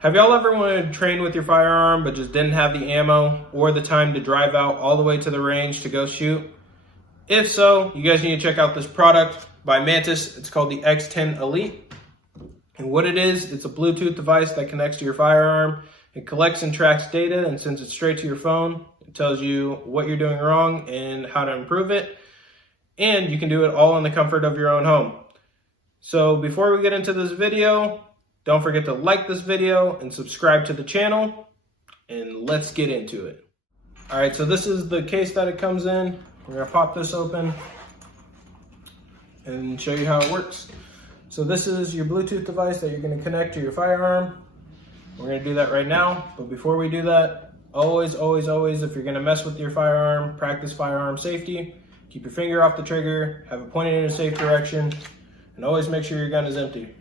Have y'all ever wanted to train with your firearm but just didn't have the ammo or the time to drive out all the way to the range to go shoot? If so, you guys need to check out this product by Mantis. It's called the X10 Elite. And what it is, it's a Bluetooth device that connects to your firearm. It collects and tracks data and sends it straight to your phone. It tells you what you're doing wrong and how to improve it. And you can do it all in the comfort of your own home. So before we get into this video, don't forget to like this video and subscribe to the channel, and let's get into it. All right, so this is the case that it comes in. We're gonna pop this open and show you how it works. So this is your Bluetooth device that you're gonna connect to your firearm. We're gonna do that right now, but before we do that, always, if you're gonna mess with your firearm, practice firearm safety. Keep your finger off the trigger, have it pointed in a safe direction, and always make sure your gun is empty.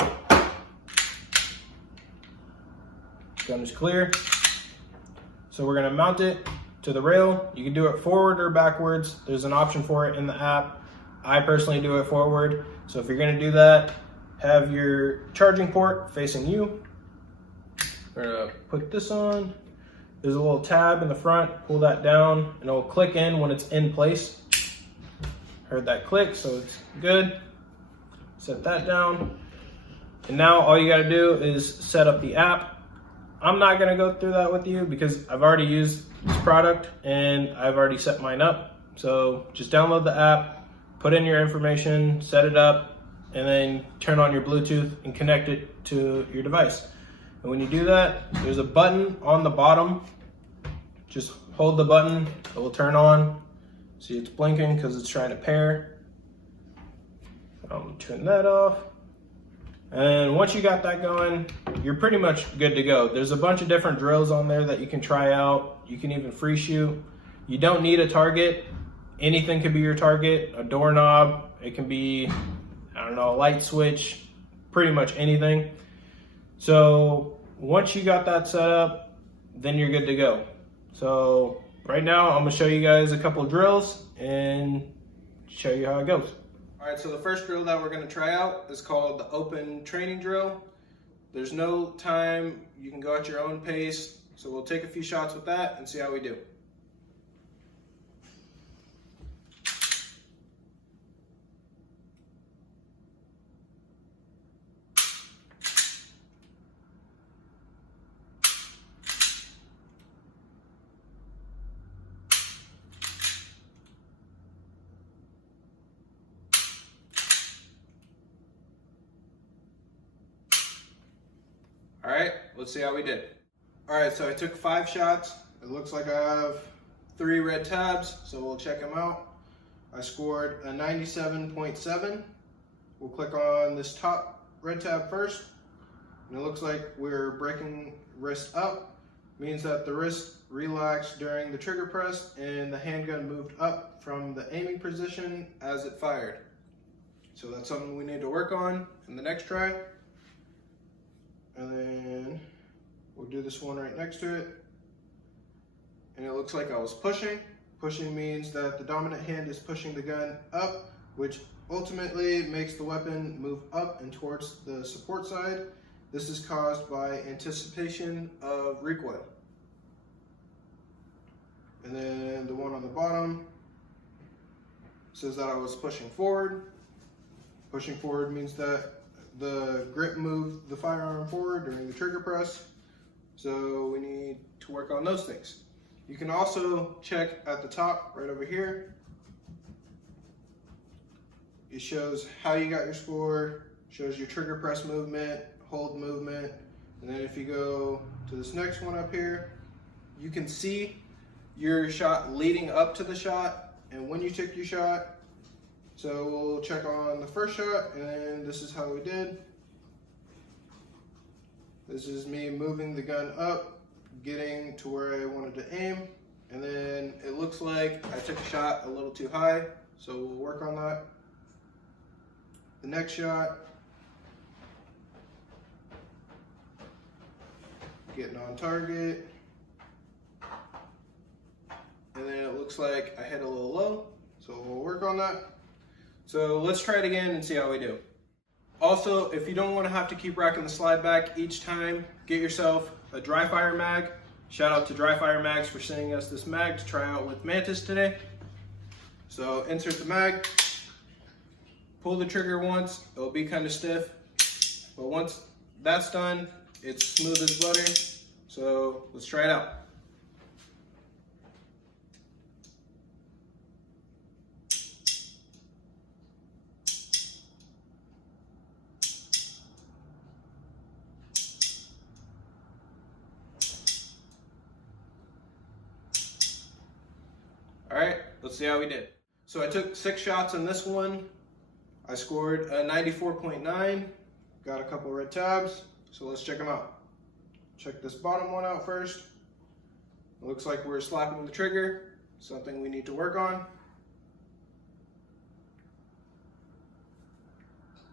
Gun is clear. So we're gonna mount it to the rail. You can do it forward or backwards. There's an option for it in the app. I personally do it forward. So if you're gonna do that, have your charging port facing you. We're gonna put this on. There's a little tab in the front, pull that down, and it'll click in when it's in place. Heard that click, so it's good. Set that down. And now all you gotta do is set up the app. I'm not gonna go through that with you because I've already used this product and I've already set mine up. So just download the app, put in your information, set it up, and then turn on your Bluetooth and connect it to your device. And when you do that, there's a button on the bottom. Just hold the button, it will turn on. See, it's blinking because it's trying to pair. Turn that off. And once you got that going, you're pretty much good to go. There's a bunch of different drills on there that you can try out. You can even free shoot. You don't need a target. Anything could be your target, a doorknob. It can be, I don't know, a light switch, pretty much anything. So once you got that set up, then you're good to go. So right now, I'm gonna show you guys a couple of drills and show you how it goes. All right, so the first drill that we're gonna try out is called the open training drill. There's no time, you can go at your own pace. So we'll take a few shots with that and see how we do. All right, let's see how we did. All right, so I took 5 shots. It looks like I have 3 red tabs, so we'll check them out. I scored a 97.7. We'll click on this top red tab first. And it looks like we're breaking wrist up. Means that the wrist relaxed during the trigger press and the handgun moved up from the aiming position as it fired. So that's something we need to work on in the next try. And then we'll do this one right next to it. And it looks like I was pushing. Pushing means that the dominant hand is pushing the gun up, which ultimately makes the weapon move up and towards the support side. This is caused by anticipation of recoil. And then the one on the bottom says that I was pushing forward. Pushing forward means that the grip moved the firearm forward during the trigger press. So we need to work on those things. You can also check at the top right over here. It shows how you got your score, shows your trigger press movement, hold movement. And then if you go to this next one up here, you can see your shot leading up to the shot and when you took your shot. So we'll check on the first shot, and this is how we did. This is me moving the gun up, getting to where I wanted to aim, and then it looks like I took a shot a little too high, so we'll work on that. The next shot, getting on target, and then it looks like I hit a little low, so we'll work on that. So let's try it again and see how we do. Also, if you don't want to have to keep racking the slide back each time, get yourself a dry fire mag. Shout out to Dry Fire Mags for sending us this mag to try out with Mantis today. So insert the mag, pull the trigger once, it'll be kind of stiff, but once that's done, it's smooth as butter. So let's try it out. All right, let's see how we did. So I took 6 shots in this one. I scored a 94.9, got a couple red tabs, so let's check them out. Check this bottom one out first. It looks like we're slapping the trigger, something we need to work on.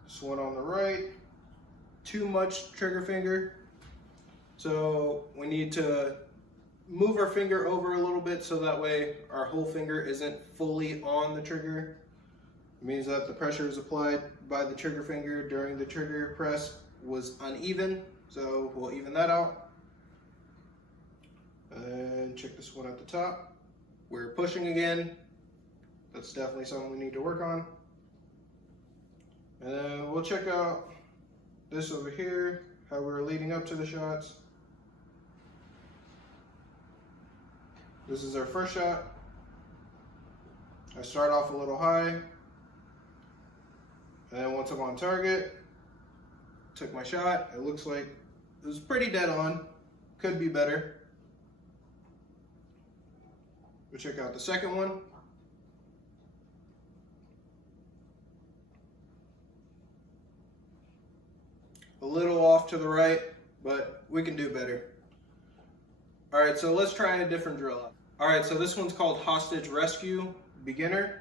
This one on the right, too much trigger finger. So we need to move our finger over a little bit so that way our whole finger isn't fully on the trigger. It means that the pressure is applied by the trigger finger during the trigger press was uneven, so we'll even that out. And check this one at the top. We're pushing again. That's definitely something we need to work on. And then we'll check out this over here, how we're leading up to the shots. This is our first shot. I start off a little high, and then once I'm on target, took my shot. It looks like it was pretty dead on. Could be better. We'll check out the second one. A little off to the right, but we can do better. All right, so let's try a different drill. All right, so this one's called Hostage Rescue Beginner,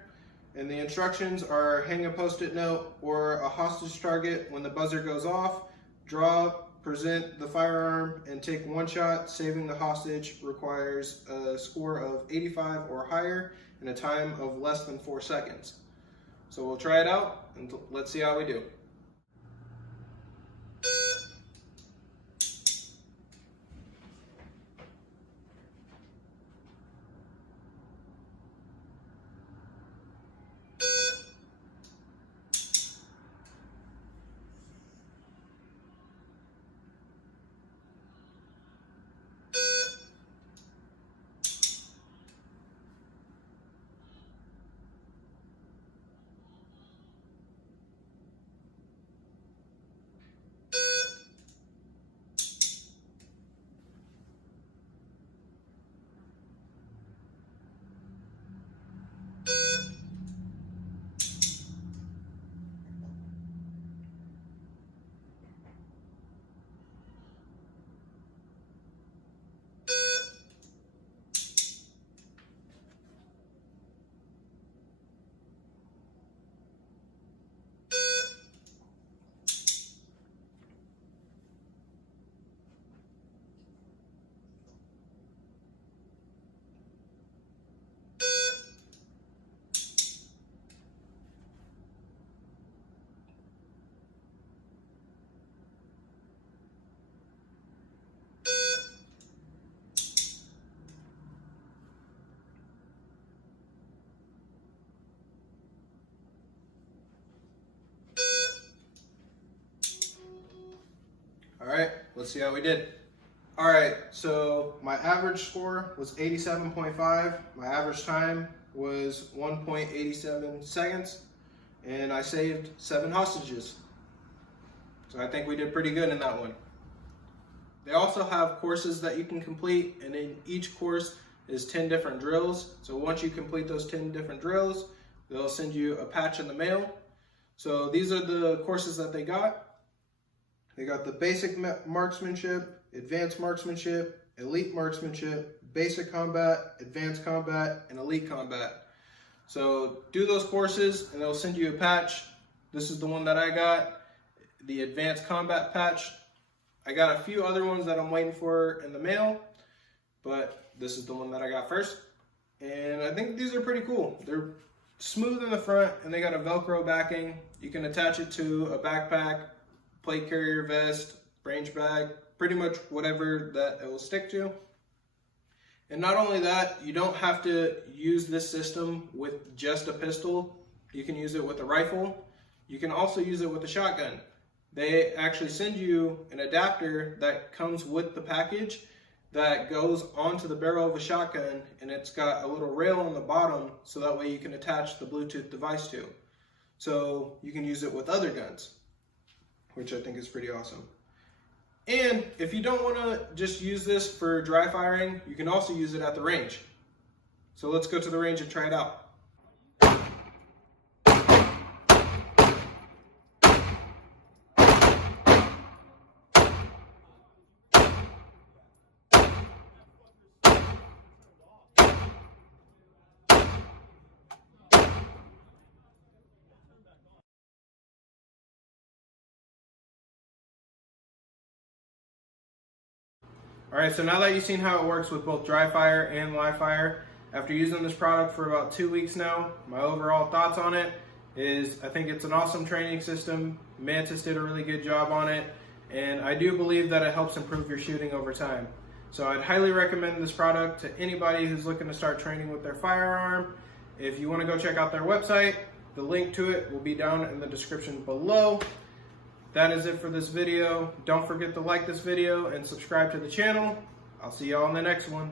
and the instructions are hang a Post-it note or a hostage target when the buzzer goes off, draw, present the firearm, and take 1 shot. Saving the hostage requires a score of 85 or higher in a time of less than 4 seconds. So we'll try it out, and let's see how we do. All right, let's see how we did. All right, so my average score was 87.5. My average time was 1.87 seconds, and I saved 7 hostages. So I think we did pretty good in that one. They also have courses that you can complete, and in each course is 10 different drills. So once you complete those 10 different drills, they'll send you a patch in the mail. So these are the courses that they got. They got the basic marksmanship, advanced marksmanship, elite marksmanship, basic combat, advanced combat, and elite combat. So do those courses and they'll send you a patch. This is the one that I got, the advanced combat patch. I got a few other ones that I'm waiting for in the mail, but this is the one that I got first. And I think these are pretty cool. They're smooth in the front, and they got a Velcro backing. You can attach it to a backpack, plate carrier, vest, range bag, pretty much whatever that it will stick to. And not only that, you don't have to use this system with just a pistol. You can use it with a rifle. You can also use it with a shotgun. They actually send you an adapter that comes with the package that goes onto the barrel of a shotgun, and it's got a little rail on the bottom so that way you can attach the Bluetooth device to. So you can use it with other guns, which I think is pretty awesome. And if you don't want to just use this for dry firing, you can also use it at the range. So let's go to the range and try it out. Alright, so now that you've seen how it works with both dry fire and live fire, after using this product for about 2 weeks now, my overall thoughts on it is I think it's an awesome training system. Mantis did a really good job on it, and I do believe that it helps improve your shooting over time. So I'd highly recommend this product to anybody who's looking to start training with their firearm. If you want to go check out their website, the link to it will be down in the description below. That is it for this video. Don't forget to like this video and subscribe to the channel. I'll see y'all in the next one.